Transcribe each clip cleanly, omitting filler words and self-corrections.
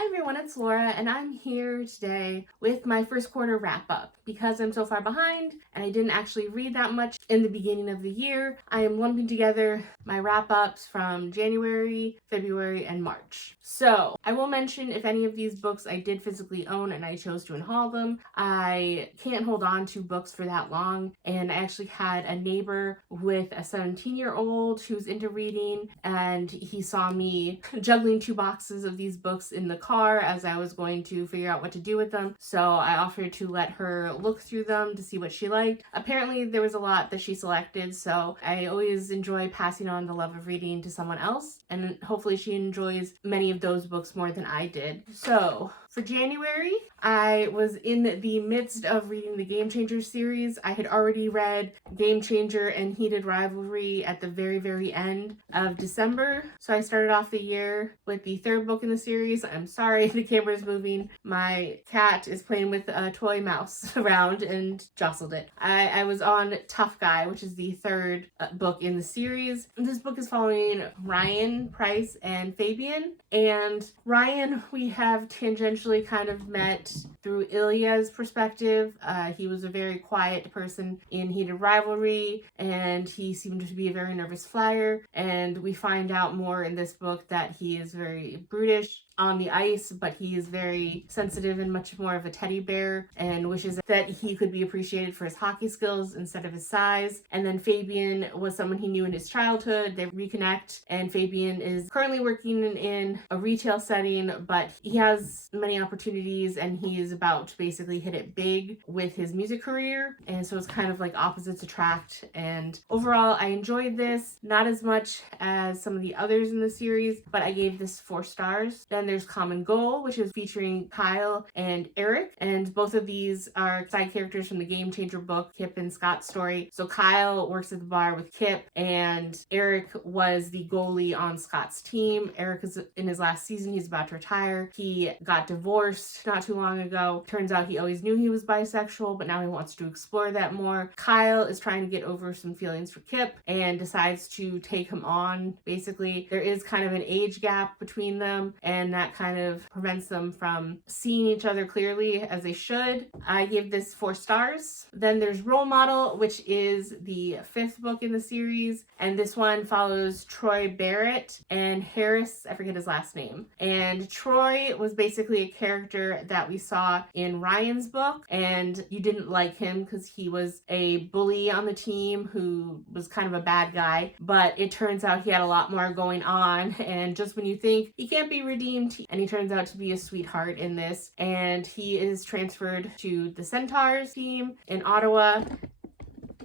Hi everyone, it's Laura, and I'm here today with my first quarter wrap up. Because I'm so far behind and I didn't actually read that much in the beginning of the year, I am lumping together my wrap ups from January, February, and March. So I will mention if any of these books I did physically own and I chose to unhaul them. I can't hold on to books for that long, and I actually had a neighbor with a 17-year-old who's into reading, and he saw me juggling 2 boxes of these books in the car as I was going to figure out what to do with them. So I offered to let her look through them to see what she liked. Apparently there was a lot that she selected, so I always enjoy passing on the love of reading to someone else, and hopefully she enjoys many of those books more than I did. So for January, I was in the midst of reading the Game Changer series. I had already read Game Changer and Heated Rivalry at the very end of December. So I started off the year with the 3rd book in the series. I'm sorry, the camera's moving. My cat is playing with a toy mouse around and jostled it. I was on Tough Guy, which is the 3rd book in the series. This book is following Ryan, Price, and Fabian. And Ryan, we have tangentially kind of met through Ilya's perspective. He was a very quiet person in Heated Rivalry, and he seemed to be a very nervous flyer. And we find out more in this book that he is very brutish on the ice, but he is very sensitive and much more of a teddy bear and wishes that he could be appreciated for his hockey skills instead of his size. And then Fabian was someone he knew in his childhood. They reconnect, and Fabian is currently working in a retail setting, but he has many opportunities and he is about to basically hit it big with his music career. And so it's kind of like opposites attract. And overall, I enjoyed this, not as much as some of the others in the series, but I gave this 4 stars. Then there's Common Goal, which is featuring Kyle and Eric, and both of these are side characters from the Game Changer book, Kip and Scott's story. So Kyle works at the bar with Kip, and Eric was the goalie on Scott's team. Eric is in his last season. He's about to retire. He got divorced not too long ago. Turns out he always knew he was bisexual, but now he wants to explore that more. Kyle is trying to get over some feelings for Kip and decides to take him on. Basically, there is kind of an age gap between them, and that kind of prevents them from seeing each other clearly as they should. I gave this 4 stars. Then there's Role Model, which is the 5th book in the series, and this one follows Troy Barrett and Harris, I forget his last name. And Troy was basically a character that we saw in Ryan's book, and you didn't like him because he was a bully on the team who was kind of a bad guy, but it turns out he had a lot more going on, and just when you think he can't be redeemed, and he turns out to be a sweetheart in this, and he is transferred to the Centaurs team in Ottawa.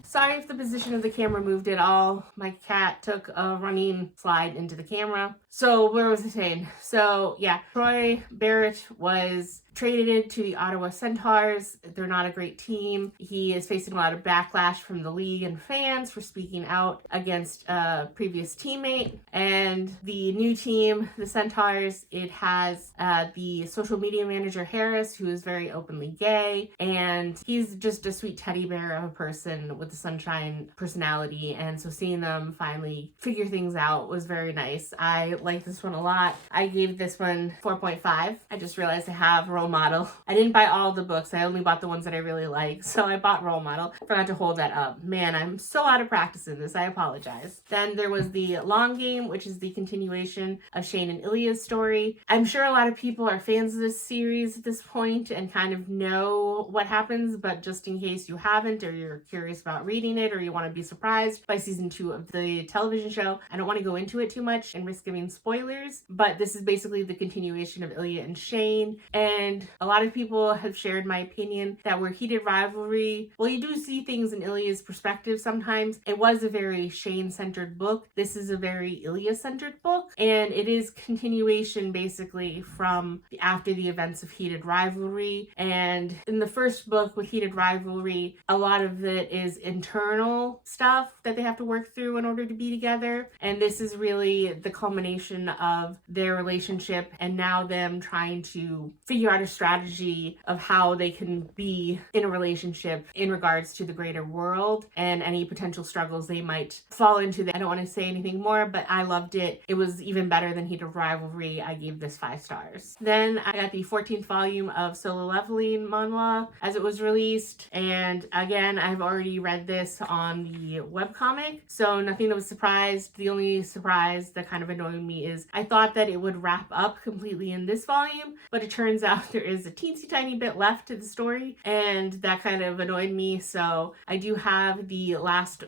Sorry if the position of the camera moved at all. My cat took a running slide into the camera. So where was I saying? So yeah, Troy Barrett was traded to the Ottawa Centaurs. They're not a great team. He is facing a lot of backlash from the league and fans for speaking out against a previous teammate. And the new team, the Centaurs, it has the social media manager Harris, who is very openly gay, and he's just a sweet teddy bear of a person with a sunshine personality. And so seeing them finally figure things out was very nice. I like this one a lot. I gave this one 4.5. I just realized I have Role Model. I didn't buy all the books. I only bought the ones that I really like. So I bought Role Model. Forgot to hold that up. Man, I'm so out of practice in this. I apologize. Then there was the Long Game, which is the continuation of Shane and Ilya's story. I'm sure a lot of people are fans of this series at this point and kind of know what happens, but just in case you haven't, or you're curious about reading it, or you want to be surprised by season 2 of the television show, I don't want to go into it too much and risk giving spoilers, but this is basically the continuation of Ilya and Shane. And a lot of people have shared my opinion that where Heated Rivalry, well, you do see things in Ilya's perspective sometimes. It was a very Shane-centered book. This is a very Ilya-centered book, and it is continuation basically from after the events of Heated Rivalry. And in the first book with Heated Rivalry, a lot of it is internal stuff that they have to work through in order to be together, and this is really the culmination of their relationship and now them trying to figure out a better strategy of how they can be in a relationship in regards to the greater world and any potential struggles they might fall into. I don't want to say anything more, but I loved it. It was even better than Heat of Rivalry. I gave this 5 stars. Then I got the 14th volume of Solo Leveling manhwa as it was released, and again, I've already read this on the webcomic, so nothing that was surprised. The only surprise that kind of annoyed me is I thought that it would wrap up completely in this volume, but it turns out there is a teensy tiny bit left to the story, and that kind of annoyed me. So I do have the last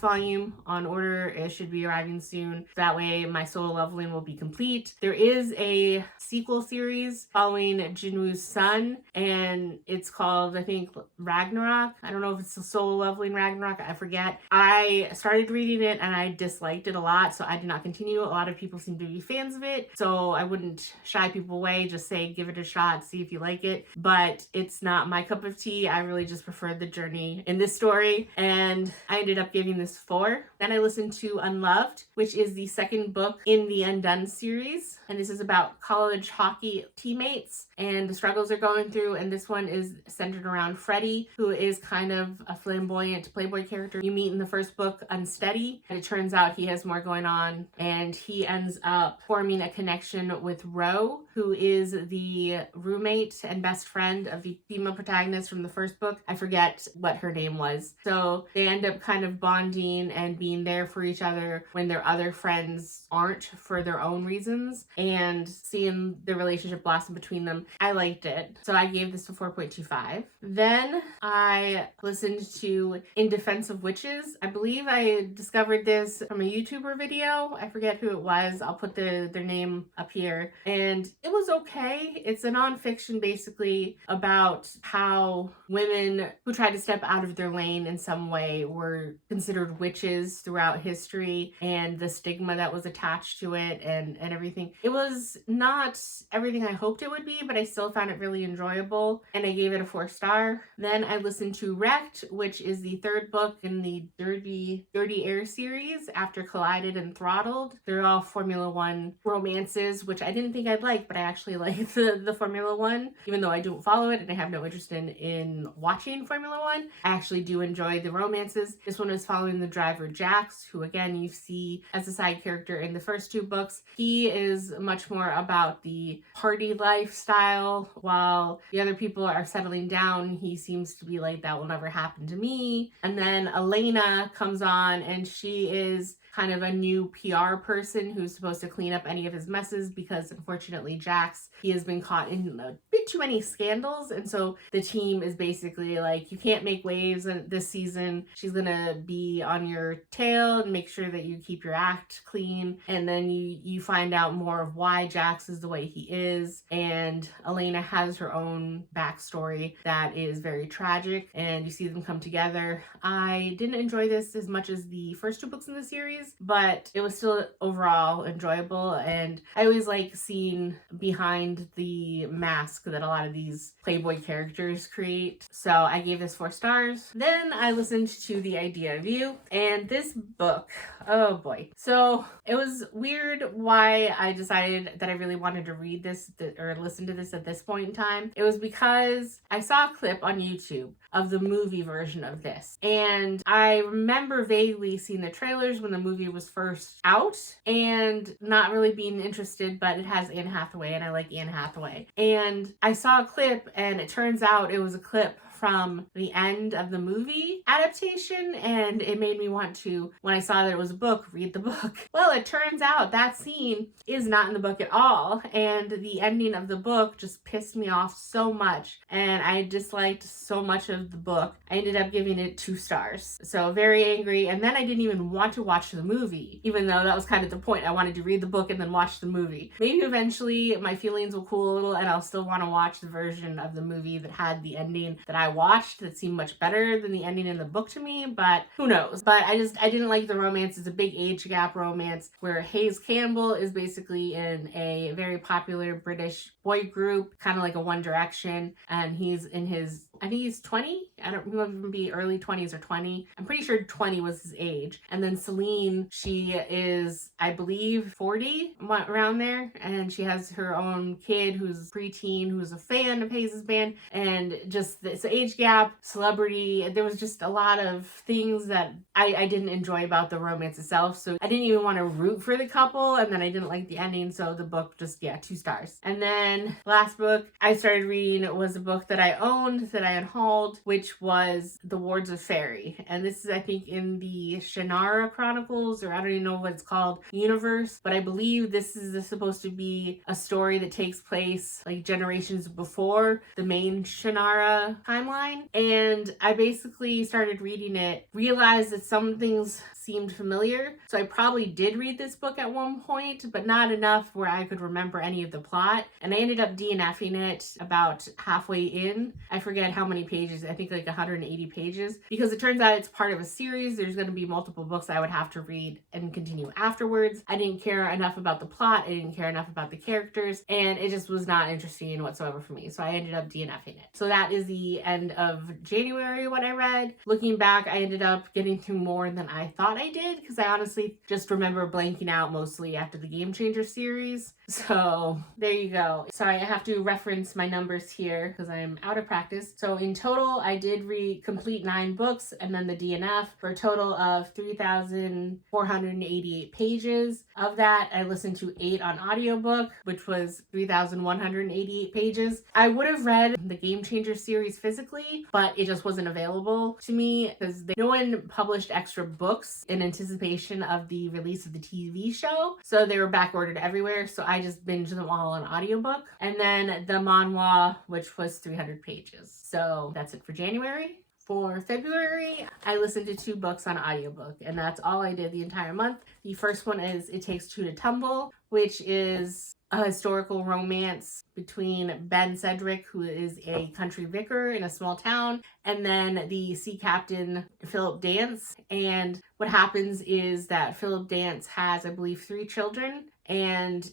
volume on order. It should be arriving soon. That way my Solo Leveling will be complete. There is a sequel series following Jinwoo's son, and it's called, I think, Ragnarok. I don't know if it's the Solo Leveling Ragnarok, I forget. I started reading it and I disliked it a lot, so I did not continue. A lot of people seem to be fans of it, so I wouldn't shy people away. Just say give it a shot, see if you like it. But it's not my cup of tea. I really just preferred the journey in this story, and I ended up giving this 4. Then I listened to Unloved, which is the second book in the Undone series, and this is about college hockey teammates and the struggles they're going through. And this one is centered around Freddie, who is kind of a flamboyant playboy character you meet in the first book, Unsteady, and it turns out he has more going on, and he ends up forming a connection with Ro, who is the roommate and best friend of the female protagonist from the first book. I forget what her name was. So they end up kind of bonding and being there for each other when their other friends aren't for their own reasons, and seeing the relationship blossom between them. I liked it, so I gave this a 4.25. Then I listened to In Defense of Witches. I believe I discovered this from a YouTuber video. I forget who it was. I'll put their name up here. And it was okay. It's a nonfiction basically about how women who tried to step out of their lane in some way were considered witches throughout history, and the stigma that was attached to it and everything. It was not everything I hoped it would be, but I still found it really enjoyable, and I gave it a 4 star. Then I listened to Wrecked, which is the 3rd book in the Dirty Air series after Collided and Throttled. They're all Formula One romances, which I didn't think I'd like, but I actually like the Formula One, even though I don't follow it and I have no interest in watching Formula One. I actually do enjoy the romances. This one is following the driver Jax, who again you see as a side character in the first 2 books. He is much more about the party lifestyle, while the other people are settling down. He seems to be like, that will never happen to me. And then Elena comes on, and she is kind of a new PR person who's supposed to clean up any of his messes, because unfortunately Jax, he has been caught in a bit too many scandals, and so the team is basically like, you can't make waves this season. She's gonna be on your tail and make sure that you keep your act clean. And then you find out more of why Jax is the way he is, and Elena has her own backstory that is very tragic, and you see them come together. I didn't enjoy this as much as the first 2 books in the series, but it was still overall enjoyable, and I always like seeing behind the mask that a lot of these Playboy characters create. So I gave this 4 stars. Then I listened to The Idea of You, and this book, oh boy. So it was weird why I decided that I really wanted to read this or listen to this at this point in time. It was because I saw a clip on YouTube of the movie version of this, and I remember vaguely seeing the trailers when the movie was first out and not really being interested, but it has Anne Hathaway and I like Anne Hathaway. And I saw a clip, and it turns out it was a clip from the end of the movie adaptation, and it made me want to, when I saw that it was a book, read the book. Well, it turns out that scene is not in the book at all, and the ending of the book just pissed me off so much, and I disliked so much of the book. I ended up giving it 2 stars. So very angry, and then I didn't even want to watch the movie, even though that was kind of the point. I wanted to read the book and then watch the movie. Maybe eventually my feelings will cool a little and I'll still want to watch the version of the movie that had the ending that I watched that seemed much better than the ending in the book to me, but who knows. But I didn't like the romance. It's a big age gap romance where Hayes Campbell is basically in a very popular British boy group, kind of like a One Direction, and he's in his I think he's 20. I don't know if even be early 20s or 20. I'm pretty sure 20 was his age. And then Celine, she is, I believe, 40, around there. And she has her own kid who's preteen, who's a fan of Hayes' band. And just this age gap, celebrity, there was just a lot of things that I didn't enjoy about the romance itself. So I didn't even want to root for the couple. And then I didn't like the ending. So the book just, 2 stars. And then last book I started reading was a book that I owned, that I had hauled, which was The Wards of Faerie. And this is, I think, in the Shannara Chronicles, or I don't even know what it's called, universe. But I believe this is supposed to be a story that takes place like generations before the main Shannara timeline. And I basically started reading it, realized that some things seemed familiar. So I probably did read this book at one point, but not enough where I could remember any of the plot. And I ended up DNFing it about halfway in. I forget how many pages, I think like 180 pages, because it turns out it's part of a series. There's going to be multiple books I would have to read and continue afterwards. I didn't care enough about the plot. I didn't care enough about the characters, and it just was not interesting whatsoever for me. So I ended up DNFing it. So that is the end of January, what I read. Looking back, I ended up getting through more than I thought I did, because I honestly just remember blanking out mostly after the Game Changer series. So there you go. Sorry, I have to reference my numbers here because I'm out of practice. So in total, I did complete 9 books and then the DNF for a total of 3,488 pages. Of that, I listened to 8 on audiobook, which was 3,188 pages. I would have read the Game Changer series physically, but it just wasn't available to me because no one published extra books in anticipation of the release of the TV show. So they were back ordered everywhere. So I just binged them all on audiobook. And then the manhwa, which was 300 pages. So that's it for January. For February, I listened to 2 books on audiobook, and that's all I did the entire month. The first one is It Takes Two to Tumble, which is a historical romance between Ben Cedric, who is a country vicar in a small town, and then the sea captain, Philip Dance. And what happens is that Philip Dance has, I believe, 3 children, and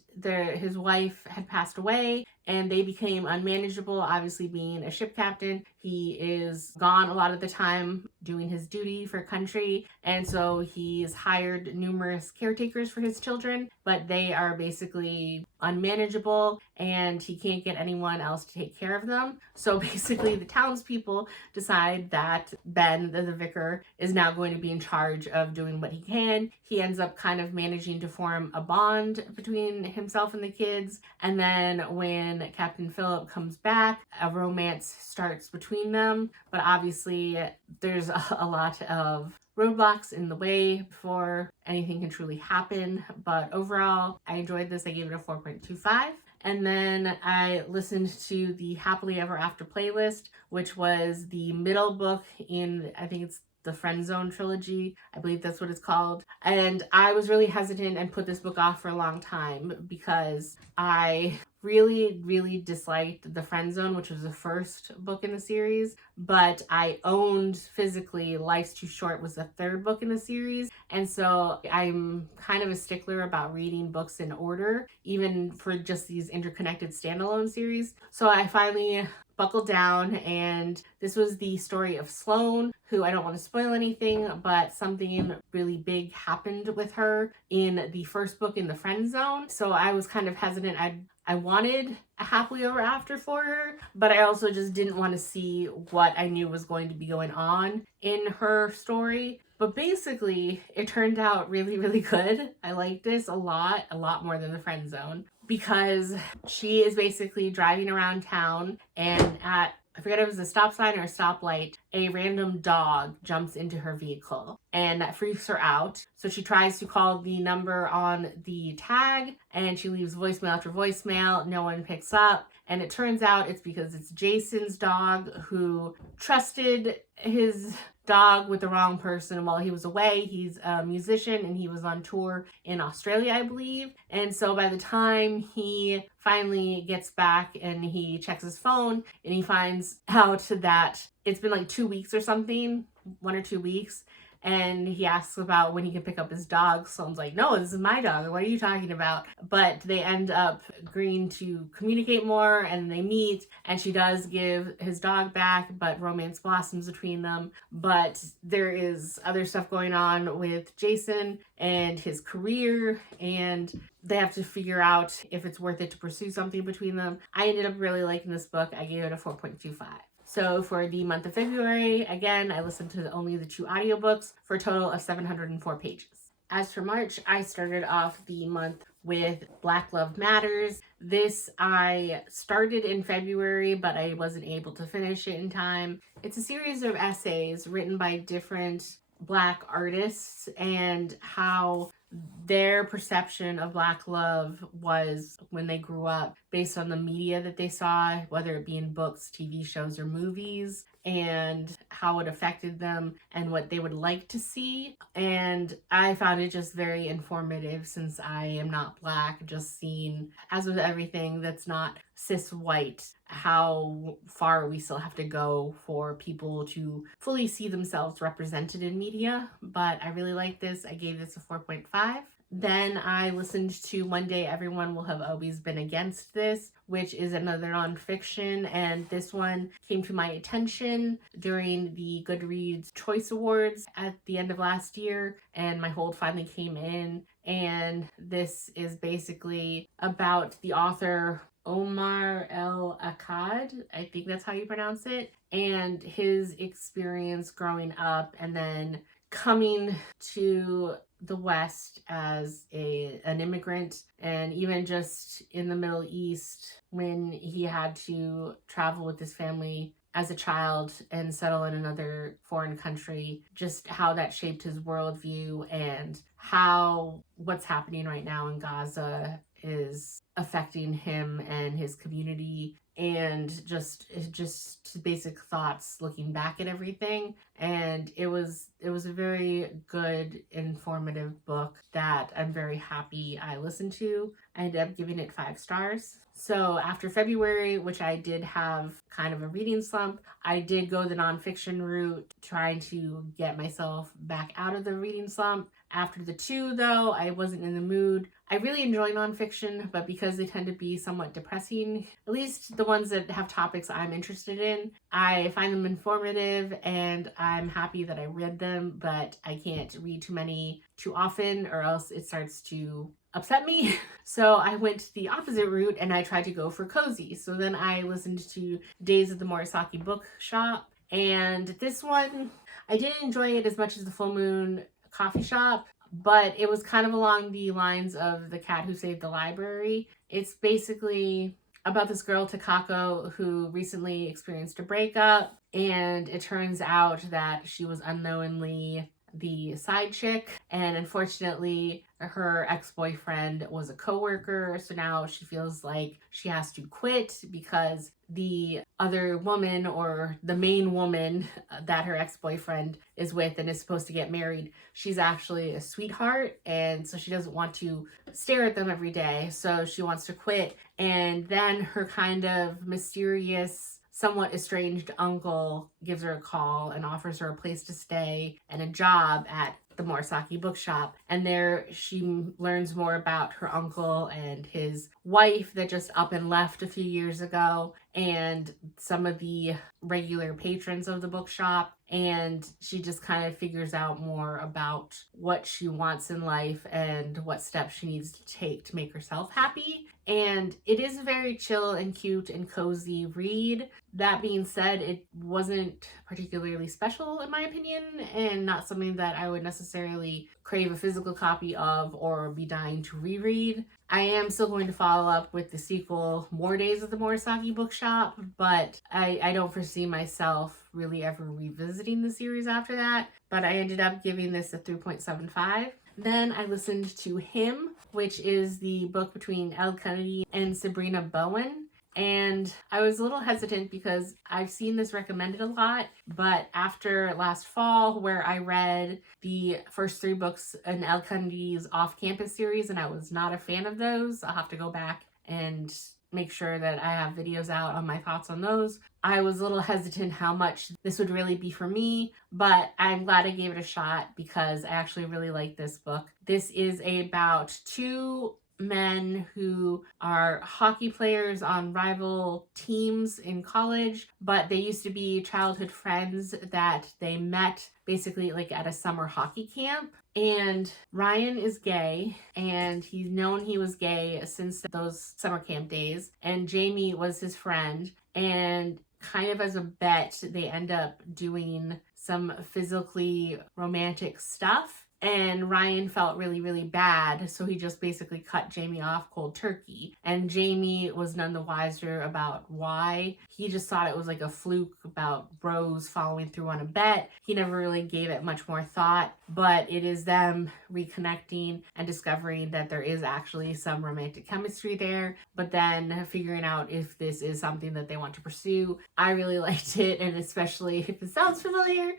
his wife had passed away, and they became unmanageable. Obviously, being a ship captain, he is gone a lot of the time doing his duty for country, and so he's hired numerous caretakers for his children, but they are basically unmanageable, and he can't get anyone else to take care of them. So basically, the townspeople decide that Ben, the vicar, is now going to be in charge of doing what he can. He ends up kind of managing to form a bond between himself and the kids, and then when Captain Philip comes back, a romance starts between them, but obviously there's a lot of roadblocks in the way before anything can truly happen. But overall, I enjoyed this. I gave it a 4.25. And then I listened to the Happily Ever After playlist, which was the middle book in, I think it's the Friend Zone trilogy. I believe that's what it's called. And I was really hesitant and put this book off for a long time because I really disliked The Friend Zone, which was the first book in the series, but I owned physically Life's Too Short was the 3rd book in the series. And so I'm kind of a stickler about reading books in order, even for just these interconnected standalone series. So I finally buckled down, and this was the story of Sloane, who, I don't want to spoil anything, but something really big happened with her in the first book in the Friend Zone. So I was kind of hesitant. I wanted a happily ever after for her, but I also just didn't want to see what I knew was going to be going on in her story. But basically, it turned out really good. I liked this a lot more than the Friend Zone, because she is basically driving around town, and at, I forget if it was a stop sign or a stoplight, a random dog jumps into her vehicle, and that freaks her out. So she tries to call the number on the tag, and she leaves voicemail after voicemail. No one picks up, and it turns out it's because it's Jason's dog, who trusted his dog with the wrong person while he was away. He's a musician, and he was on tour in Australia, I believe. And so by the time he finally gets back and he checks his phone, and he finds out that it's been like 2 weeks or something, 1 or 2 weeks, and he asks about when he can pick up his dog. Sloane's like, no, this is my dog. What are you talking about? But they end up agreeing to communicate more, and they meet, and she does give his dog back, but romance blossoms between them. But there is other stuff going on with Jason and his career, and they have to figure out if it's worth it to pursue something between them. I ended up really liking this book. I gave it a 4.25. So for the month of February, again, I listened to only the 2 audiobooks for a total of 704 pages. As for March, I started off the month with Black Love Matters. This I started in February, but I wasn't able to finish it in time. It's a series of essays written by different Black artists and how their perception of Black love was when they grew up based on the media that they saw, whether it be in books, TV shows, or movies, and how it affected them and what they would like to see. And I found it just very informative since I am not Black, just seeing, as with everything that's not cis white, how far we still have to go for people to fully see themselves represented in media. But I really like this. I gave this a 4.5. Then I listened to One Day Everyone Will Have Always Been Against This, which is another nonfiction, and this one came to my attention during the Goodreads Choice Awards at the end of last year, and my hold finally came in. And this is basically about the author Omar El Akkad, I think that's how you pronounce it, and his experience growing up and then coming to the West as an immigrant, and even just in the Middle East when he had to travel with his family as a child and settle in another foreign country, just how that shaped his worldview and how what's happening right now in Gaza is affecting him and his community, and just basic thoughts looking back at everything. And it was a very good, informative book that I'm very happy I listened to. I ended up giving it 5 stars. So after February, which I did have kind of a reading slump, I did go the nonfiction route, trying to get myself back out of the reading slump. After the 2, though, I wasn't in the mood. I really enjoy nonfiction, but because they tend to be somewhat depressing, at least the ones that have topics I'm interested in, I find them informative, and I'm happy that I read them, but I can't read too many too often or else it starts to upset me. So I went the opposite route and I tried to go for cozy. So then I listened to Days at the Morisaki Bookshop, and this one, I didn't enjoy it as much as the Full Moon Coffee Shop, but it was kind of along the lines of The Cat Who Saved the Library. It's basically about this girl, Takako, who recently experienced a breakup, and it turns out that she was unknowingly the side chick, and unfortunately her ex-boyfriend was a coworker, so now she feels like she has to quit because the other woman, or the main woman that her ex-boyfriend is with and is supposed to get married, she's actually a sweetheart, and so she doesn't want to stare at them every day, so she wants to quit. And then her kind of mysterious, somewhat estranged uncle gives her a call and offers her a place to stay and a job at the Morisaki Bookshop. And there she learns more about her uncle and his wife that just up and left a few years ago, and some of the regular patrons of the bookshop. And she just kind of figures out more about what she wants in life and what steps she needs to take to make herself happy. And it is a very chill and cute and cozy read. That being said, it wasn't particularly special in my opinion, and not something that I would necessarily crave a physical copy of or be dying to reread. I am still going to follow up with the sequel, More Days at the Morisaki Bookshop, but I don't foresee myself really ever revisiting the series after that. But I ended up giving this a 3.75. Then I listened to Him, which is the book between Elle Kennedy and Sabrina Bowen. And I was a little hesitant because I've seen this recommended a lot, but after last fall, where I read the first 3 books in Elle Kennedy's Off-Campus series, and I was not a fan of those, I'll have to go back and make sure that I have videos out on my thoughts on those. I was a little hesitant how much this would really be for me, but I'm glad I gave it a shot because I actually really like this book. This is about two men who are hockey players on rival teams in college, but they used to be childhood friends that they met basically like at a summer hockey camp. And Ryan is gay, and he's known he was gay since those summer camp days. And Jamie was his friend, and kind of as a bet, they end up doing some physically romantic stuff. And Ryan felt really, really bad, so he just basically cut Jamie off cold turkey. And Jamie was none the wiser about why. He just thought it was like a fluke about bros following through on a bet. He never really gave it much more thought, but it is them reconnecting and discovering that there is actually some romantic chemistry there, but then figuring out if this is something that they want to pursue. I really liked it, and especially if it sounds familiar,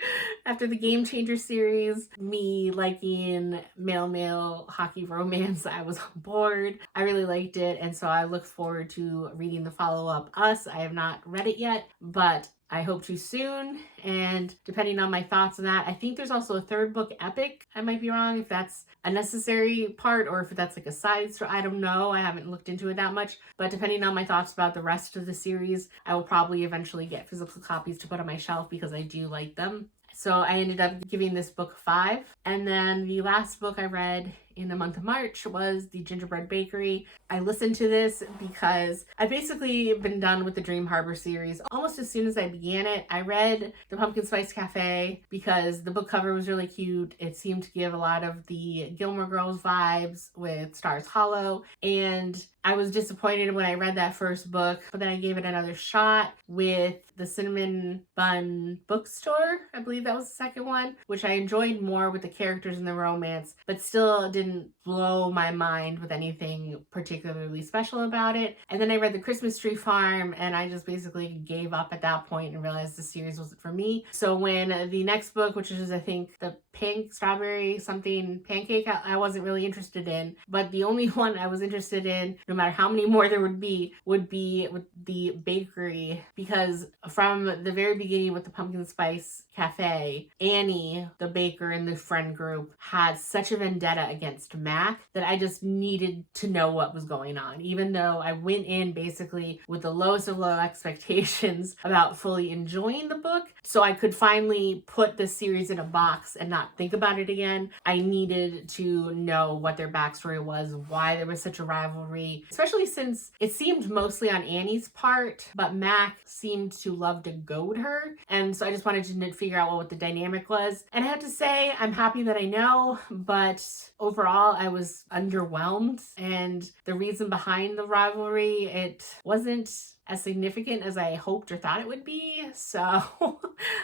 after the Game Changer series, me liking male hockey romance, I was on board. I really liked it, and so I look forward to reading the follow-up, Us. I have not read it yet, but I hope to soon, and depending on my thoughts on that, I think there's also a third book, Epic. I might be wrong if that's a necessary part or if that's like a side story. I don't know. I haven't looked into it that much, but depending on my thoughts about the rest of the series, I will probably eventually get physical copies to put on my shelf because I do like them. So I ended up giving this book 5. And then the last book I read in the month of March was The Gingerbread Bakery. I listened to this because I've basically been done with the Dream Harbor series almost as soon as I began it. I read The Pumpkin Spice Cafe because the book cover was really cute. It seemed to give a lot of the Gilmore Girls vibes with Stars Hollow, and I was disappointed when I read that first book, but then I gave it another shot with the Cinnamon Bun Bookstore. I believe that was the second one, which I enjoyed more with the characters and the romance, but still didn't blow my mind with anything particularly special about it. And then I read The Christmas Tree Farm, and I just basically gave up at that point and realized the series wasn't for me. So when the next book, which is I think the pink strawberry something pancake, I wasn't really interested in, but the only one I was interested in, no matter how many more there would be with the bakery, because from the very beginning with the Pumpkin Spice Cafe, Annie, the baker in the friend group, had such a vendetta against Mac that I just needed to know what was going on, even though I went in basically with the lowest of low expectations about fully enjoying the book. So I could finally put this series in a box and not think about it again. I needed to know what their backstory was, why there was such a rivalry, especially since it seemed mostly on Annie's part, but Mac seemed to love to goad her. And so I just wanted to figure out what the dynamic was. And I have to say, I'm happy that I know, but overall, I was underwhelmed. And the reason behind the rivalry, it wasn't as significant as I hoped or thought it would be. So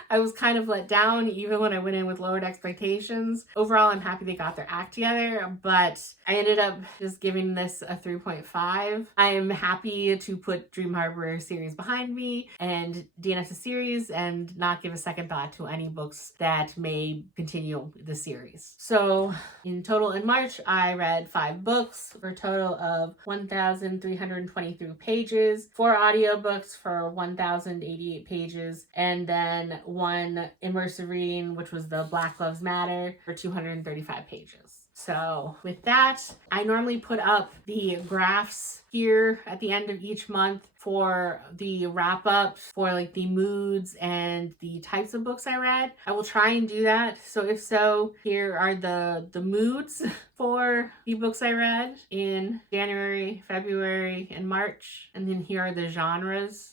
I was kind of let down even when I went in with lowered expectations. Overall, I'm happy they got their act together, but I ended up just giving this a 3.5. I am happy to put Dream Harbor series behind me and DNS's series and not give a second thought to any books that may continue the series. So in total in March, I read 5 books for a total of 1,323 pages, 4 audiobooks for 1,088 pages, and then 1 immersive reading, which was the Black Lives Matter, for 235 pages. So with that, I normally put up the graphs here at the end of each month for the wrap up for like the moods and the types of books I read. I will try and do that. So if so, here are the moods for the books I read in January, February, and March. And then here are the genres.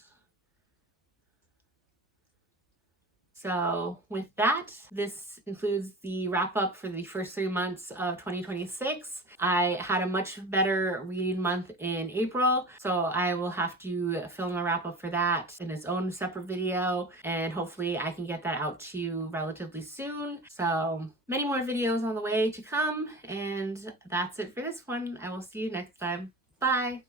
So with that, this includes the wrap up for the first 3 months of 2026. I had a much better reading month in April, so I will have to film a wrap up for that in its own separate video, and hopefully I can get that out to you relatively soon. So many more videos on the way to come, and that's it for this one. I will see you next time. Bye!